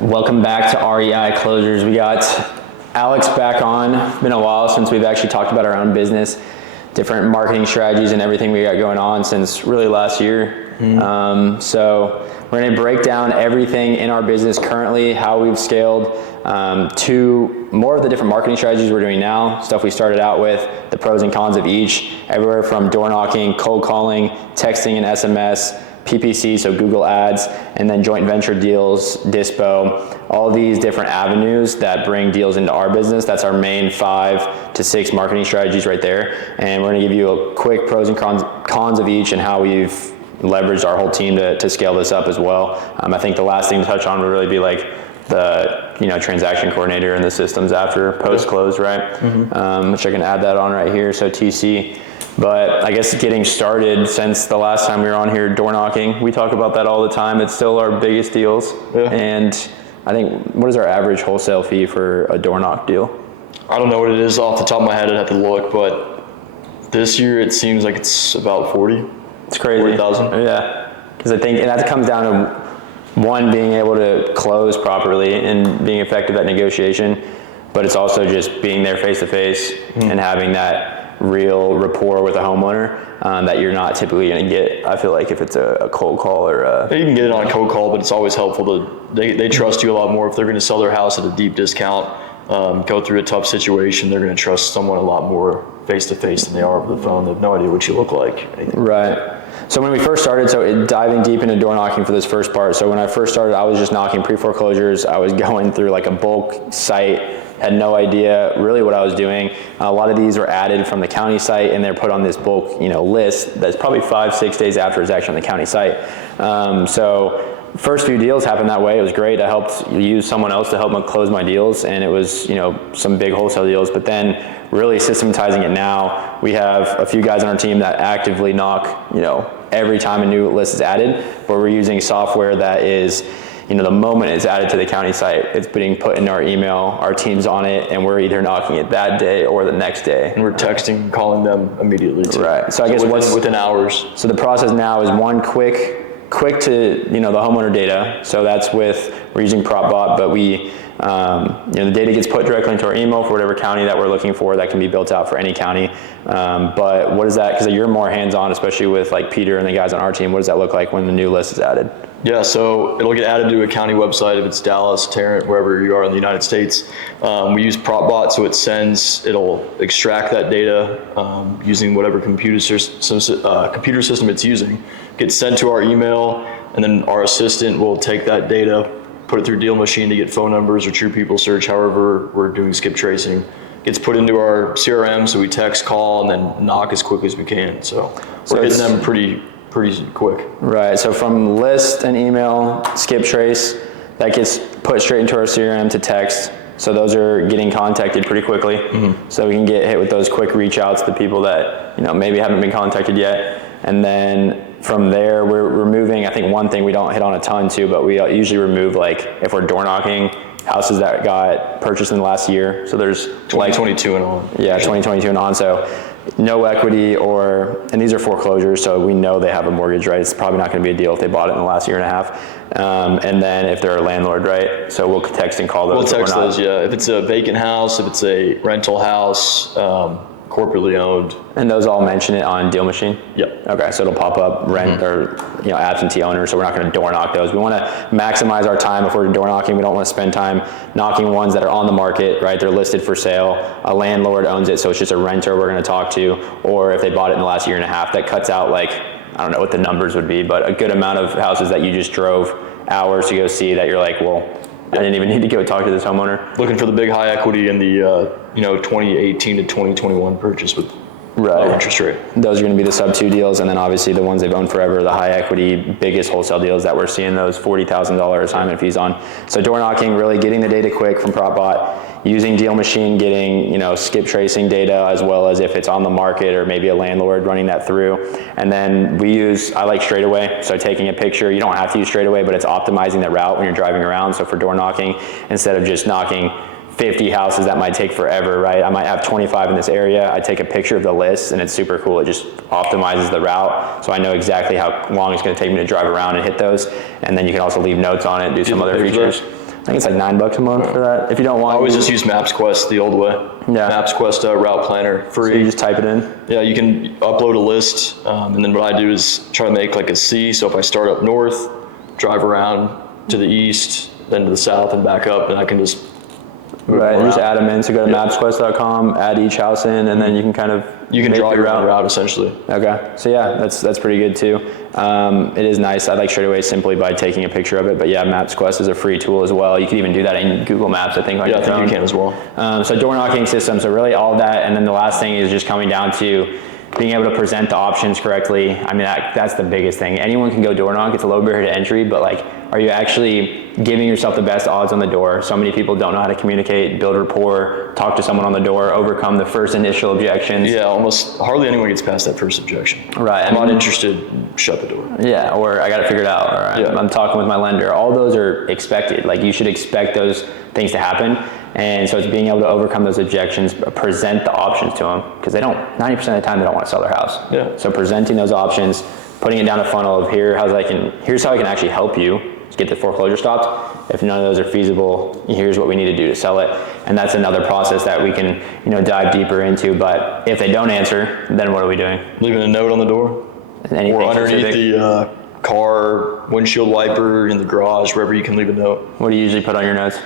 Welcome back to REI Closers. We got Alex back on. It's been a while since we've actually talked about our own business, different marketing strategies and everything we got going on since really last year. So we're going to break down everything in our business currently, how we've scaled, to more of the different marketing strategies we're doing now, stuff we started out with, the pros and cons of each, everywhere from door knocking, cold calling, texting and SMS, PPC, so Google Ads, and then joint venture deals, Dispo, all these different avenues that bring deals into our business. That's our main 5 to 6 marketing strategies right there. And we're gonna give you a quick pros and cons of each and how we've leveraged our whole team to scale this up as well. I think the last thing to touch on would really be like the transaction coordinator and the systems after post-close, right? Which I can add that on right here, so TC. But I guess getting started, since the last time we were on here, door knocking, we talk about that all the time. It's still our biggest deals. And I think, what is our average wholesale fee for a door knock deal? I don't know what it is off the top of my head. I'd have to look, but this year it seems like it's about 40. It's crazy. 40,000. Yeah, because I think, and that comes down to one, being able to close properly and being effective at negotiation, but it's also just being there face to face and having that real rapport with a homeowner that you're not typically going to get, I feel like, if it's a cold call or a... You can get it on a cold call, but it's always helpful to, they trust you a lot more. If they're going to sell their house at a deep discount, go through a tough situation, they're going to trust someone a lot more face to face than they are over the phone. They have no idea what you look like. Right. So when we first started, diving deep into door knocking for this first part, so when I first started, I was just knocking pre-foreclosures. I was going through like a bulk site, had no idea really what I was doing. A lot of these were added from the county site, and they're put on this bulk list that's probably 5-6 days after it's actually on the county site. So first few deals happened that way. It was great. I helped use someone else to help me close my deals, and it was some big wholesale deals. But then really systematizing it now, we have a few guys on our team that actively knock every time a new list is added, where we're using software that is the moment it's added to the county site, it's being put into our email, our team's on it, and we're either knocking it that day or the next day. And we're texting, calling them immediately too. Right. So I guess within hours. So the process now is one, quick to the homeowner data. So that's we're using PropBot, but we the data gets put directly into our email for whatever county that we're looking for. That can be built out for any county. But what is that? Because you're more hands-on, especially with like Peter and the guys on our team. What does that look like when the new list is added? Yeah, so it'll get added to a county website if it's Dallas, Tarrant, wherever you are in the United States. We use PropBot, so it'll extract that data using whatever computer system it's using. Gets sent to our email, and then our assistant will take that data, put it through Deal Machine to get phone numbers or True People Search, however we're doing skip tracing. Gets put into our CRM, so we text, call, and then knock as quickly as we can. So we're hitting them pretty quick. Right, so from list and email, skip trace, that gets put straight into our CRM to text. So those are getting contacted pretty quickly. So we can get hit with those quick reach outs to people that maybe haven't been contacted yet. And then from there, we're removing, I think one thing we don't hit on a ton too, but we usually remove, like, if we're door knocking, houses that got purchased in the last year. So there's 2022 and on. Yeah, 2022 and on. So no equity, and these are foreclosures, so we know they have a mortgage, right? It's probably not going to be a deal if they bought it in the last year and a half. And then if they're a landlord, right? So we'll text and call those. We'll text those, yeah. If it's a vacant house, if it's a rental house, corporately owned. And those all mention it on Deal Machine? Yep. Okay, so it'll pop up rent or absentee owner, so we're not going to door knock those. We want to maximize our time if we're door knocking. We don't want to spend time knocking ones that are on the market, right? They're listed for sale. A landlord owns it, so it's just a renter we're going to talk to. Or if they bought it in the last year and a half, that cuts out, like, I don't know what the numbers would be, but a good amount of houses that you just drove hours to go see that you're like, well, I didn't even need to go talk to this homeowner. Looking for the big high equity in the 2018 to 2021 purchase with low interest rate. Those are going to be the sub 2 deals, and then obviously the ones they've owned forever, the high equity, biggest wholesale deals that we're seeing those $40,000 assignment fees on. So door knocking, really getting the data quick from PropBot, using Deal Machine, getting skip tracing data, as well as if it's on the market or maybe a landlord running that through. And then I like straightaway, so taking a picture. You don't have to use straightaway, but it's optimizing the route when you're driving around. So for door knocking, instead of just knocking 50 houses, that might take forever, right? I might have 25 in this area. I take a picture of the list, and it's super cool. It just optimizes the route, so I know exactly how long it's going to take me to drive around and hit those. And then you can also leave notes on it, do some other features. think it's like $9 a month for that. If you don't want, I always just use MapsQuest the old way. Yeah. MapsQuest route planner, free. so you just type it in. Yeah, you can upload a list, and then what I do is try to make like a C. So if I start up north, drive around to the east, then to the south and back up, and I can just move Right, them and just around. add them in. So go to mapsquest.com, add each house in, and then you can kind of You can make draw your own route essentially. Okay, so yeah, that's pretty good too. It is nice. I like straight away simply by taking a picture of it. But yeah, MapsQuest is a free tool as well. You can even do that in Google Maps, I think. Yeah, I think you can as well. So door knocking system. So really all of that, and then the last thing is just coming down to being able to present the options correctly. I mean, that's the biggest thing. Anyone can go door knock. It's a low barrier to entry, but like, are you actually giving yourself the best odds on the door? So many people don't know how to communicate, build rapport, talk to someone on the door, overcome the first initial objections. Yeah, almost hardly anyone gets past that first objection. Right. I'm not interested, shut the door. Yeah, or I got to figure it out, or I'm talking with my lender. All those are expected. Like, you should expect those things to happen. And so it's being able to overcome those objections, present the options to them, because 90% of the time they don't want to sell their house. Yeah. So presenting those options, putting it down a funnel of here's how I can actually help you to get the foreclosure stopped. If none of those are feasible, here's what we need to do to sell it. And that's another process that we can, dive deeper into. But if they don't answer, then what are we doing? Leaving a note on the door? Anything Or underneath specific? the car windshield wiper, in the garage, wherever you can leave a note. What do you usually put on your notes?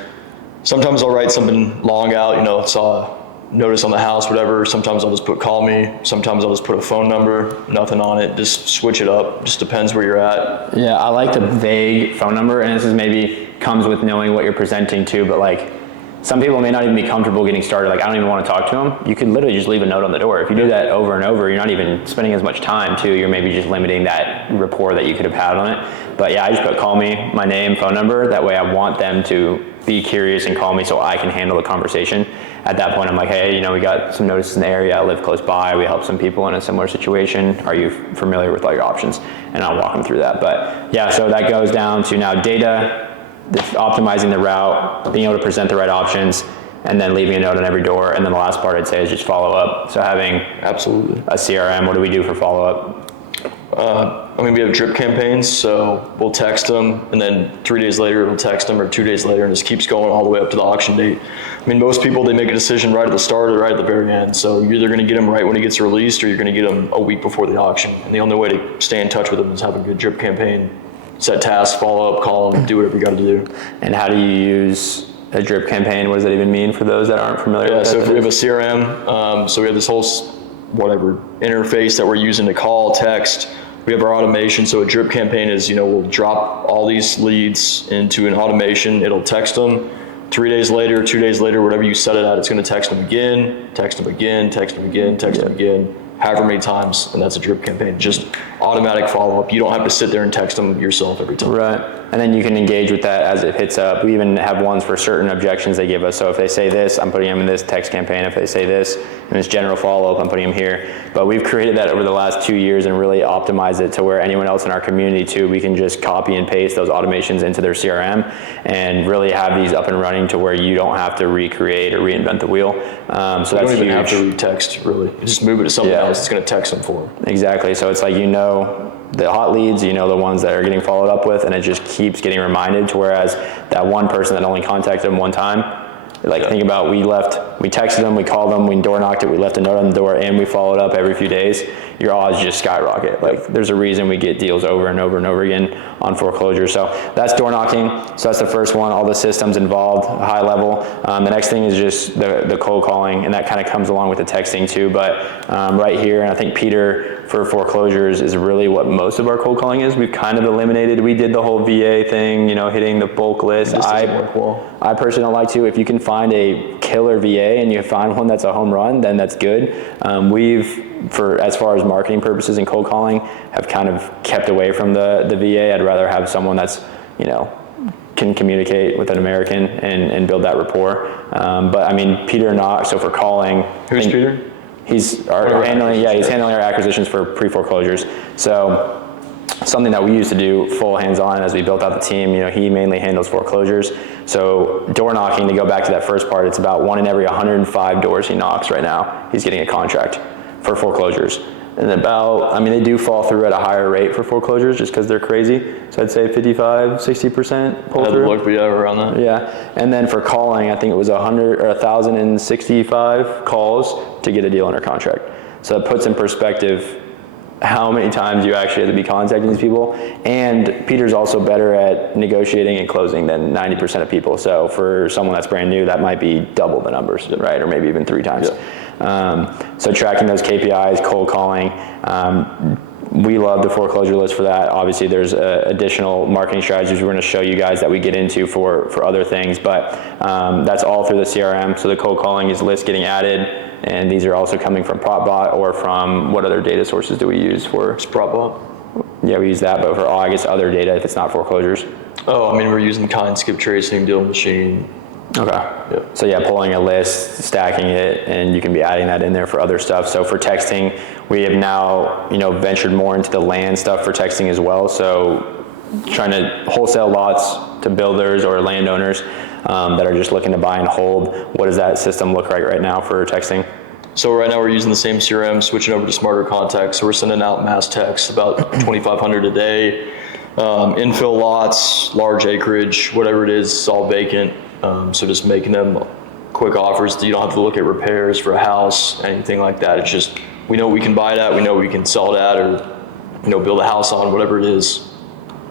Sometimes I'll write something long out, saw a notice on the house, whatever. Sometimes I'll just put call me. Sometimes I'll just put a phone number, nothing on it. Just switch it up. Just depends where you're at. Yeah, I like the vague phone number, and this is maybe comes with knowing what you're presenting to, but like, some people may not even be comfortable getting started. Like, I don't even want to talk to them. You can literally just leave a note on the door. If you do that over and over, you're not even spending as much time too. You're maybe just limiting that rapport that you could have had on it. But yeah, I just put call me, my name, phone number. That way I want them to be curious and call me so I can handle the conversation. At that point, I'm like, hey, we got some notices in the area. I live close by. We help some people in a similar situation. Are you familiar with your options? And I'll walk them through that. But yeah, so that goes down to now data, optimizing the route, being able to present the right options, and then leaving a note on every door. And then the last part I'd say is just follow up. So having Absolutely. a CRM, what do we do for follow up? We have drip campaigns, so we'll text them, and then 3 days later we'll text them, or 2 days later, and just keeps going all the way up to the auction date. Most people, they make a decision right at the start or right at the very end. So you're either going to get them right when it gets released, or you're going to get them a week before the auction. And the only way to stay in touch with them is have a good drip campaign. Set tasks, follow up, call them, do whatever you got to do. And how do you use a drip campaign? What does that even mean for those that aren't familiar with So that? if we have a CRM, so we have this whole interface that we're using to call, text. We have our automation. So a drip campaign is, we'll drop all these leads into an automation. It'll text them. 3 days later, 2 days later, whatever you set it at, it's going to text them again, text them again, text them again, text them again, however many times, and that's a drip campaign. Just automatic follow-up. You don't have to sit there and text them yourself every time. Right. And then you can engage with that as it hits up. We even have ones for certain objections they give us. So if they say this, I'm putting them in this text campaign. If they say this, and it's general follow-up, I'm putting them here. But we've created that over the last 2 years and really optimized it to where anyone else in our community too, we can just copy and paste those automations into their CRM and really have these up and running to where you don't have to recreate or reinvent the wheel. So You that's don't even huge. have to retext, really. You just move it to something else. It's going to text them for them. Exactly. So it's like, the hot leads, the ones that are getting followed up with, and it just keeps getting reminded to whereas that one person that only contacted them one time, think about, we texted them, we called them, we door knocked it, we left a note on the door, and we followed up every few days, your odds just skyrocket. There's a reason we get deals over and over and over again on foreclosure. So that's door knocking. So that's the first one, all the systems involved, high level. The next thing is just the cold calling, and that kind of comes along with the texting too. But right here, and I think Peter for foreclosures is really what most of our cold calling is. We've kind of eliminated, we did the whole VA thing, hitting the bulk list. I personally don't like to. If you can find a killer VA and you find one that's a home run, then that's good. As far as marketing purposes and cold calling, have kind of kept away from the VA. I'd rather have someone that's, can communicate with an American and build that rapport. But Peter Knox, so for calling. Who's Peter? He's handling our acquisitions for pre-foreclosures. So something that we used to do full hands-on as we built out the team, he mainly handles foreclosures. So door knocking, to go back to that first part, it's about 1 in every 105 doors he knocks right now, he's getting a contract for foreclosures. and about, I mean, they do fall through at a higher rate for foreclosures just because they're crazy. So I'd say 55, 60% pull I had to through. look, but yeah, around that. Yeah, and then for calling, I think it was 100 or 1,065 calls to get a deal under contract. So it puts in perspective how many times you actually have to be contacting these people. And Peter's also better at negotiating and closing than 90% of people. So for someone that's brand new, that might be double the numbers, right? Or maybe even 3 times. So tracking those KPIs, cold calling, we love the foreclosure list for that. Obviously there's additional marketing strategies we're going to show you guys that we get into for other things, but that's all through the CRM. So the cold calling is lists getting added, and these are also coming from PropBot or from what other data sources do we use for? It's PropBot. Yeah, we use that, but for I guess other data if it's not foreclosures. Oh, I mean, we're using kind skip tracing, deal machine. Okay. Yeah. So yeah, pulling a list, stacking it, and you can be adding that in there for other stuff. So for texting, we have now, ventured more into the land stuff for texting as well. So trying to wholesale lots to builders or landowners that are just looking to buy and hold. What does that system look like right now for texting? So right now we're using the same CRM, switching over to smarter contacts. So we're sending out mass texts, about 2,500 a day. Infill lots, large acreage, whatever it is, it's all vacant. So just making them quick offers. You don't have to look at repairs for a house, anything like that. It's just, we know we can buy it at, we know we can sell it at, or build a house on, whatever it is,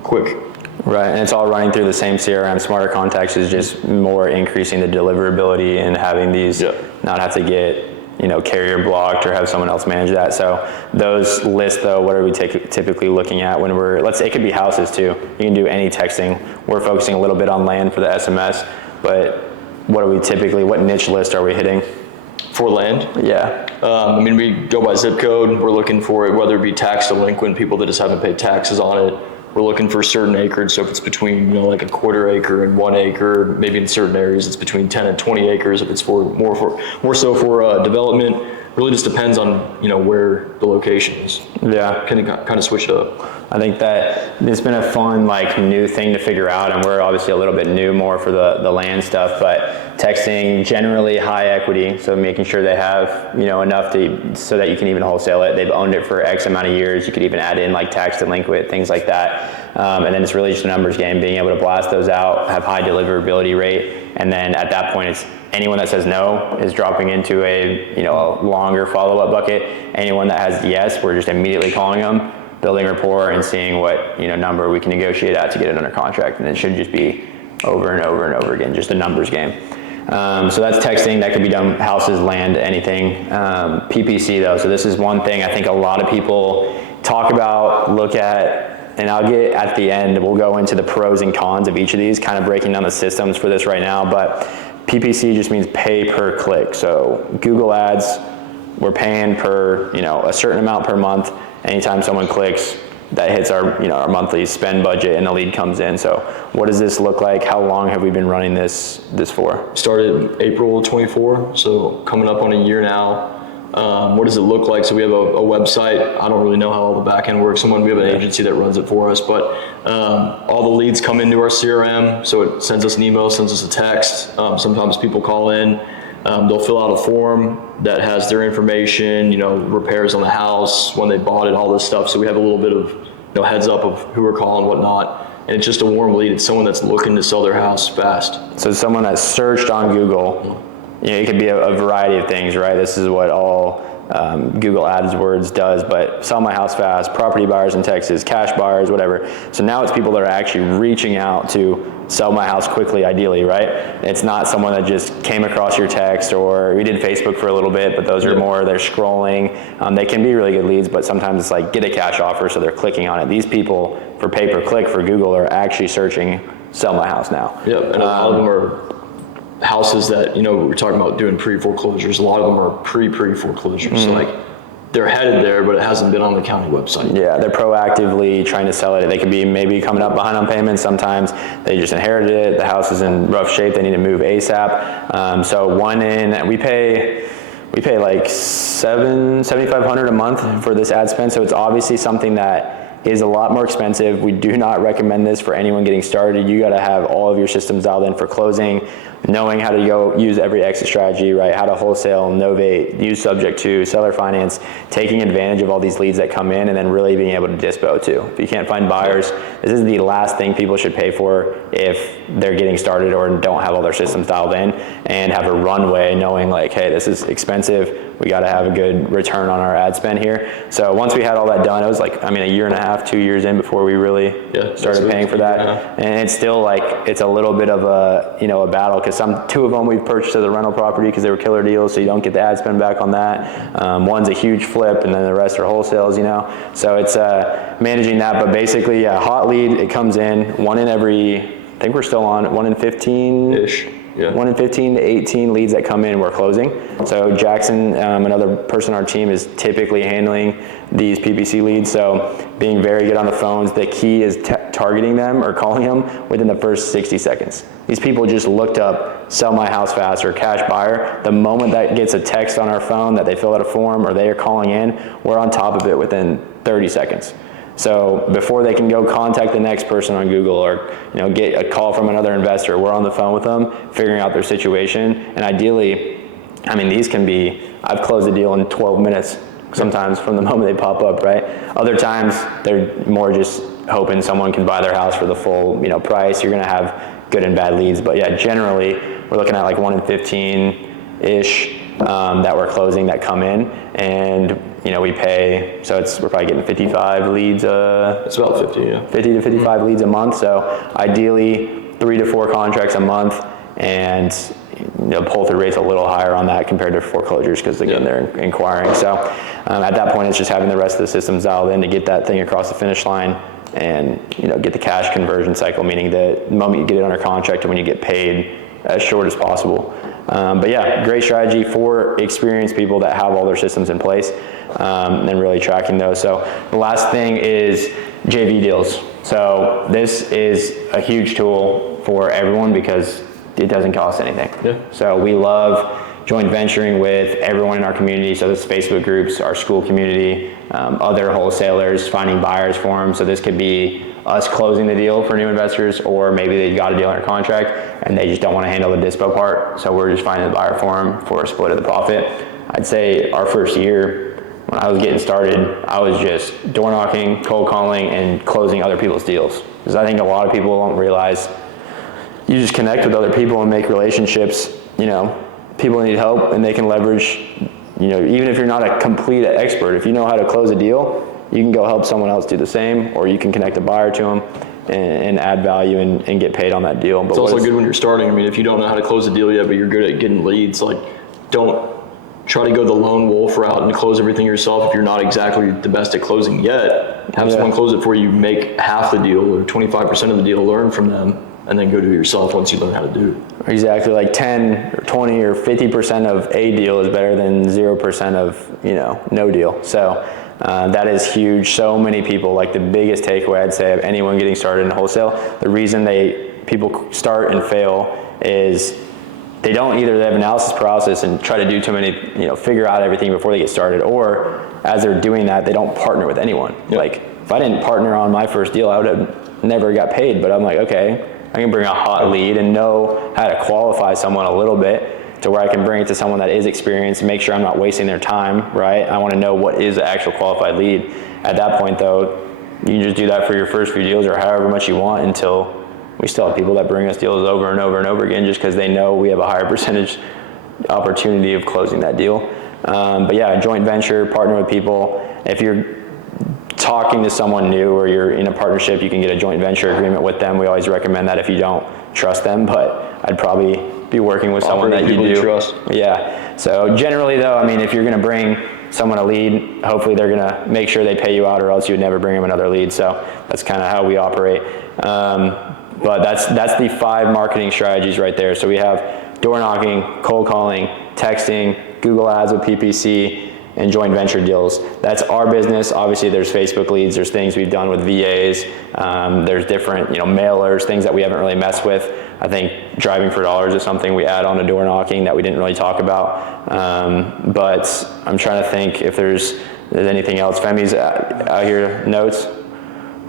quick. Right, and it's all running through the same CRM. Smarter Contacts is just more increasing the deliverability and having these not have to get carrier blocked or have someone else manage that. So those lists though, what are we typically looking at when it could be houses too. You can do any texting. We're focusing a little bit on land for the SMS, but what niche list are we hitting? For land? Yeah. We go by zip code. We're looking for it, whether it be tax delinquent, people that just haven't paid taxes on it. We're looking for certain acreage. So if it's between, like a 1/4 acre and 1 acre, maybe in certain areas it's between 10 and 20 acres. If it's more so for development, really just depends on, where the location is. Yeah. Kind of switch it up. I think that it's been a fun, new thing to figure out, and we're obviously a little bit new more for the land stuff, but texting generally high equity, so making sure they have, enough so that you can even wholesale it. They've owned it for X amount of years. You could even add in tax delinquent, things like that. And then it's really just a numbers game, being able to blast those out, have high deliverability rate, and then at that point it's anyone that says no is dropping into a longer follow-up bucket. Anyone that has yes, we're just immediately calling them, building rapport and seeing what number we can negotiate at to get it under contract, and it should just be over and over and over again, just a numbers game. So that's texting. That could be done houses, land, anything. PPC though, so this is one thing I think a lot of people talk about, look at, and I'll get at the end, we'll go into the pros and cons of each of these, kind of breaking down the systems for this right now, but PPC just means pay per click. So Google Ads, we're paying per, a certain amount per month. Anytime someone clicks, that hits our monthly spend budget and the lead comes in. So what does this look like? How long have we been running this for? Started April 24, so coming up on a year now. What does it look like? So we have a website. I don't really know how all the back end works. We have an agency that runs it for us, but all the leads come into our CRM. So it sends us an email, sends us a text. Sometimes people call in. They'll fill out a form that has their information, repairs on the house, when they bought it, all this stuff. So we have a little bit of heads up of who we're calling, whatnot. And it's just a warm lead. It's someone that's looking to sell their house fast. So someone that's searched on Google, it could be a variety of things, right? This is what all Google AdWords does, but sell my house fast, property buyers in Texas, cash buyers, whatever. So now it's people that are actually reaching out to sell my house quickly, ideally, right? It's not someone that just came across your text, or we did Facebook for a little bit, but those are more, they're scrolling. They can be really good leads, but sometimes it's get a cash offer, so they're clicking on it. These people, for pay per click for Google, are actually searching, sell my house now. Yep, and a lot of them are houses that, we're talking about doing pre-foreclosures. A lot of them are pre-foreclosures. So they're headed there, but it hasn't been on the county website. Yeah, they're proactively trying to sell it. They could be maybe coming up behind on payments. Sometimes they just inherited it. The house is in rough shape. They need to move ASAP. So we pay $7,500 a month for this ad spend. So it's obviously something that is a lot more expensive. We do not recommend this for anyone getting started. You got to have all of your systems dialed in for closing, knowing how to go use every exit strategy, right? How to wholesale, novate, use subject to, seller finance, taking advantage of all these leads that come in, and then really being able to dispo too. If you can't find buyers, this is the last thing people should pay for if they're getting started or don't have all their systems dialed in, and have a runway knowing like, hey, this is expensive. We got to have a good return on our ad spend here. So once we had all that done, it was like, I mean, a year and a half, 2 years in before we really started paying for that. And it's still like, it's a little bit of a, a battle, because two of them we purchased as a rental property because they were killer deals, so you don't get the ad spend back on that. One's a huge flip, and then the rest are wholesales, So it's managing that, but basically, hot lead, it comes in, one in every, I think we're still on 1 in 15-ish. 1 in 15 to 18 leads that come in, we're closing. So Jackson, another person on our team, is typically handling these PPC leads. So being very good on the phones. The key is targeting them or calling them within the first 60 seconds. These people just looked up sell my house fast or cash buyer. The moment that gets a text on our phone that they fill out a form or they are calling in, we're on top of it within 30 seconds. So before they can go contact the next person on Google or get a call from another investor, we're on the phone with them, figuring out their situation. And ideally, I mean, these can be, I've closed a deal in 12 minutes sometimes from the moment they pop up, right? Other times they're more just hoping someone can buy their house for the full price. You're gonna have good and bad leads, but yeah, generally we're looking at like 1 in 15-ish that we're closing that come in, and we pay, so we're probably getting 55 leads. It's about 50, 50 to 55 leads a month. So ideally 3 to 4 contracts a month, and pull-through rate's a little higher on that compared to foreclosures, because again, they're inquiring. So at that point, it's just having the rest of the systems dialed in to get that thing across the finish line, and get the cash conversion cycle, meaning the moment you get it under contract and when you get paid, as short as possible. But yeah, great strategy for experienced people that have all their systems in place, and really tracking those. So the last thing is JV deals. So this is a huge tool for everyone because it doesn't cost anything. So we love joint venturing with everyone in our community. So this Facebook groups, our school community, other wholesalers, finding buyers for them. So this could be us closing the deal for new investors, or maybe they got a deal under contract and they just don't want to handle the dispo part. So we're just finding the buyer for them for a split of the profit. I'd say our first year, when I was getting started, I was just door knocking, cold calling, and closing other people's deals. Because I think a lot of people don't realize you just connect with other people and make relationships. People need help and they can leverage, even if you're not a complete expert, if you know how to close a deal, you can go help someone else do the same, or you can connect a buyer to them and add value and get paid on that deal. But it's also good when you're starting. I mean, if you don't know how to close a deal yet, but you're good at getting leads, like don't try to go the lone wolf route and close everything yourself if you're not exactly the best at closing yet. Have someone close it for you, make half the deal or 25% of the deal, learn from them, and then go do it yourself once you learn how to do it. Exactly, like 10 or 20 or 50% of a deal is better than 0% of no deal. So that is huge. So many people, like the biggest takeaway I'd say of anyone getting started in wholesale, the reason people start and fail is they don't either, they have analysis paralysis and try to do too many, figure out everything before they get started, or as they're doing that, they don't partner with anyone. Like if I didn't partner on my first deal, I would have never got paid. But I'm like, okay, I can bring a hot lead and know how to qualify someone a little bit to where I can bring it to someone that is experienced and make sure I'm not wasting their time, right? I want to know what is the actual qualified lead. At that point though, you can just do that for your first few deals or however much you want, until we still have people that bring us deals over and over and over again just because they know we have a higher percentage opportunity of closing that deal. But yeah, joint venture, partner with people. If you're talking to someone new or you're in a partnership, you can get a joint venture agreement with them. We always recommend that if you don't trust them, but I'd probably be working with someone that you do. Trust. Yeah. So generally though, I mean, if you're going to bring someone a lead, hopefully they're going to make sure they pay you out, or else you would never bring them another lead. So that's kind of how we operate. But that's the 5 marketing strategies right there. So we have door knocking, cold calling, texting, Google ads with PPC, and joint venture deals. That's our business. Obviously there's Facebook leads, there's things we've done with VAs, there's different mailers, things that we haven't really messed with. I think driving for dollars is something we add on to door knocking that we didn't really talk about. But I'm trying to think if there's anything else. Femi's out here, notes?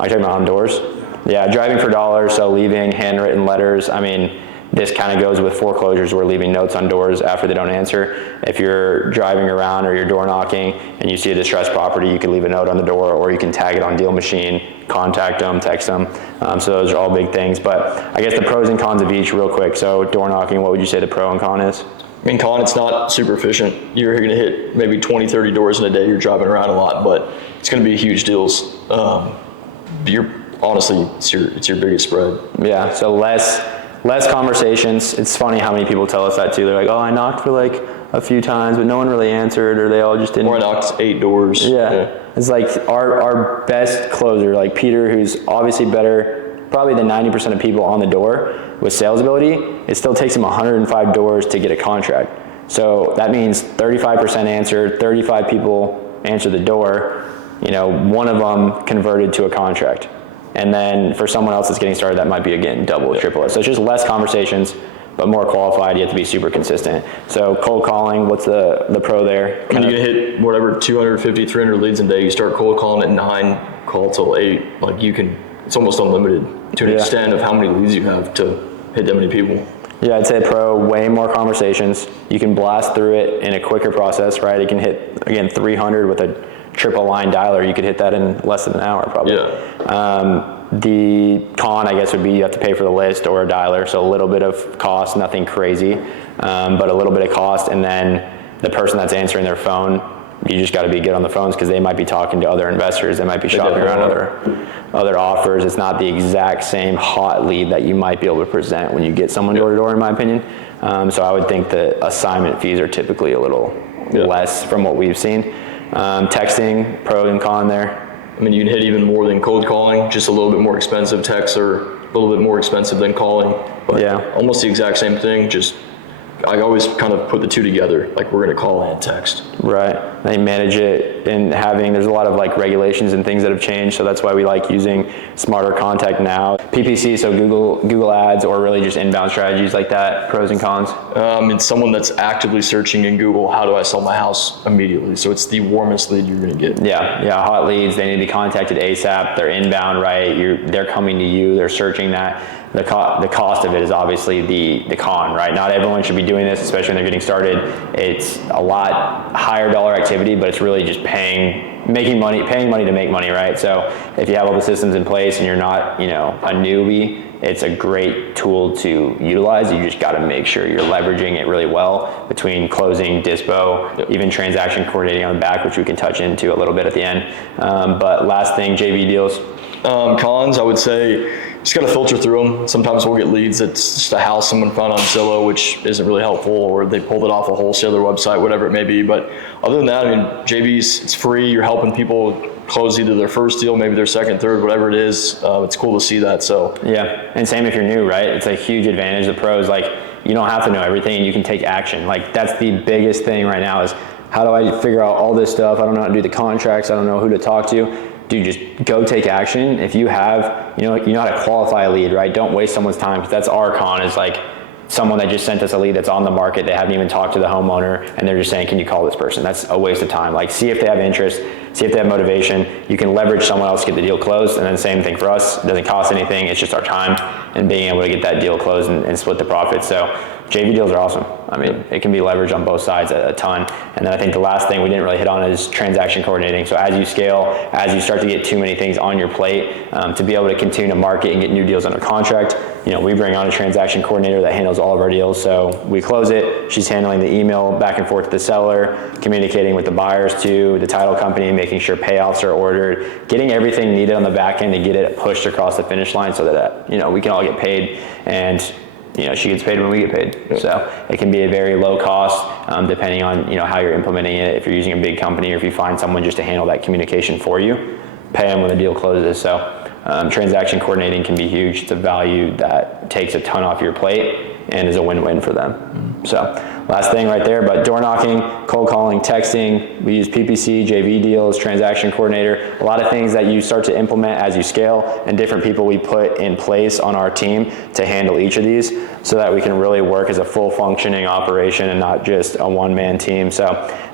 Are you talking about on doors? Yeah, driving for dollars, so leaving handwritten letters. I mean, this kind of goes with foreclosures. We're leaving notes on doors after they don't answer. If you're driving around or you're door knocking and you see a distressed property, you can leave a note on the door, or you can tag it on Deal Machine, contact them, text them. So those are all big things. But I guess the pros and cons of each real quick. So door knocking, what would you say the pro and con is? I mean, con, it's not super efficient. You're going to hit maybe 20, 30 doors in a day. You're driving around a lot, but it's going to be huge deals. Honestly, it's your biggest spread. Yeah, so less conversations. It's funny how many people tell us that too. They're like, oh, I knocked for like a few times, but no one really answered, or they all just didn't. Or I knocked 8 doors. Yeah. It's like our best closer, like Peter, who's obviously better, probably than 90% of people on the door with sales ability, it still takes him 105 doors to get a contract. So that means 35% answered, 35 people answered the door, one of them converted to a contract. And then for someone else that's getting started, that might be, again, double or triple it. So it's just less conversations, but more qualified. You have to be super consistent. So cold calling, what's the pro there? When you hit whatever 250, 300 leads a day, you start cold calling at 9, call till 8. Like it's almost unlimited to an extent of how many leads you have to hit that many people. Yeah, I'd say pro, way more conversations. You can blast through it in a quicker process, right? You can hit, again, 300 with a triple line dialer. You could hit that in less than an hour probably. Yeah. The con, I guess, would be you have to pay for the list or a dialer, so a little bit of cost, nothing crazy, but a little bit of cost. And then the person that's answering their phone, you just got to be good on the phones because they might be talking to other investors. They might be shopping around other offers. It's not the exact same hot lead that you might be able to present when you get someone door to door, in my opinion. So I would think the assignment fees are typically a little less from what we've seen. Texting, pro and con there. I mean, you can hit even more than cold calling, just a little bit more expensive. Texts are a little bit more expensive than calling, but almost the exact same thing. Just I always kind of put the two together, like we're going to call and text. Right. They manage it and there's a lot of like regulations and things that have changed, so that's why we like using Smarter Contact now. PPC, so Google Ads, or really just inbound strategies like that, pros and cons? It's someone that's actively searching in Google, how do I sell my house immediately? So it's the warmest lead you're going to get. Yeah, hot leads, they need to be contacted ASAP, they're inbound, right? They're coming to you, they're searching that. The cost of it is obviously the con, right? Not everyone should be doing this, especially when they're getting started. It's a lot higher dollar activity, but it's really just paying money to make money, right? So if you have all the systems in place and you're not, a newbie, it's a great tool to utilize. You just got to make sure you're leveraging it really well between closing, dispo, even transaction coordinating on the back, which we can touch into a little bit at the end. But last thing, JV deals. Cons, I would say, just got to filter through them. Sometimes we'll get leads that's just a house someone found on Zillow, which isn't really helpful, or they pulled it off a wholesaler website, whatever it may be. But other than that, I mean, JVs, it's free. You're helping people close either their first deal, maybe their second, third, whatever it is. It's cool to see that. So yeah, and same if you're new, right? It's a huge advantage. The pros, like, you don't have to know everything, and you can take action. Like, that's the biggest thing right now is, how do I figure out all this stuff? I don't know how to do the contracts. I don't know who to talk to. Dude, just go take action. If you have, you know how to qualify a lead, right? Don't waste someone's time, because that's our con, is like someone that just sent us a lead that's on the market. They haven't even talked to the homeowner, and they're just saying, can you call this person? That's a waste of time. Like, see if they have interest, see if they have motivation. You can leverage someone else to get the deal closed, and then same thing for us. It doesn't cost anything. It's just our time and being able to get that deal closed and split the profits. So JV deals are awesome. I mean, it can be leveraged on both sides a ton. And then I think the last thing we didn't really hit on is transaction coordinating. So as you scale, as you start to get too many things on your plate, to be able to continue to market and get new deals under contract, we bring on a transaction coordinator that handles all of our deals. So we close it. She's handling the email back and forth to the seller, communicating with the buyers to the title company, making sure payoffs are ordered, getting everything needed on the back end to get it pushed across the finish line so that, we can all get paid. And she gets paid when we get paid. Yep. So it can be a very low cost, depending on, how you're implementing it. If you're using a big company, or if you find someone just to handle that communication for you, pay them when the deal closes. So transaction coordinating can be huge. It's a value that takes a ton off your plate and is a win-win for them. So last thing right there, but door knocking, cold calling, texting. We use PPC, JV deals, transaction coordinator, a lot of things that you start to implement as you scale, and different people we put in place on our team to handle each of these so that we can really work as a full functioning operation and not just a one-man team. So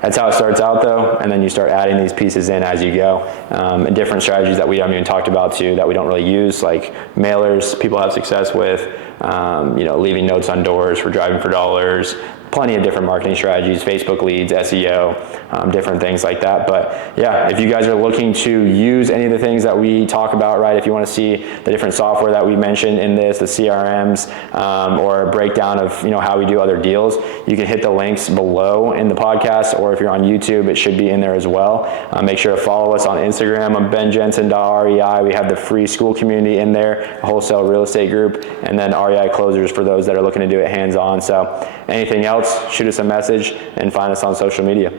that's how it starts out though, and then you start adding these pieces in as you go. And different strategies that we haven't even talked about too that we don't really use, like mailers people have success with, leaving notes on doors for driving for dollars, plenty of different marketing strategies, Facebook leads, SEO, different things like that. But yeah, if you guys are looking to use any of the things that we talk about, right, if you want to see the different software that we mentioned in this, the CRMs, or a breakdown of how we do other deals, you can hit the links below in the podcast, or if you're on YouTube, it should be in there as well. Make sure to follow us on Instagram. I'm benjensen.rei. We have the free school community in there, a wholesale real estate group, and then REI Closers for those that are looking to do it hands-on. So anything else, shoot us a message and find us on social media.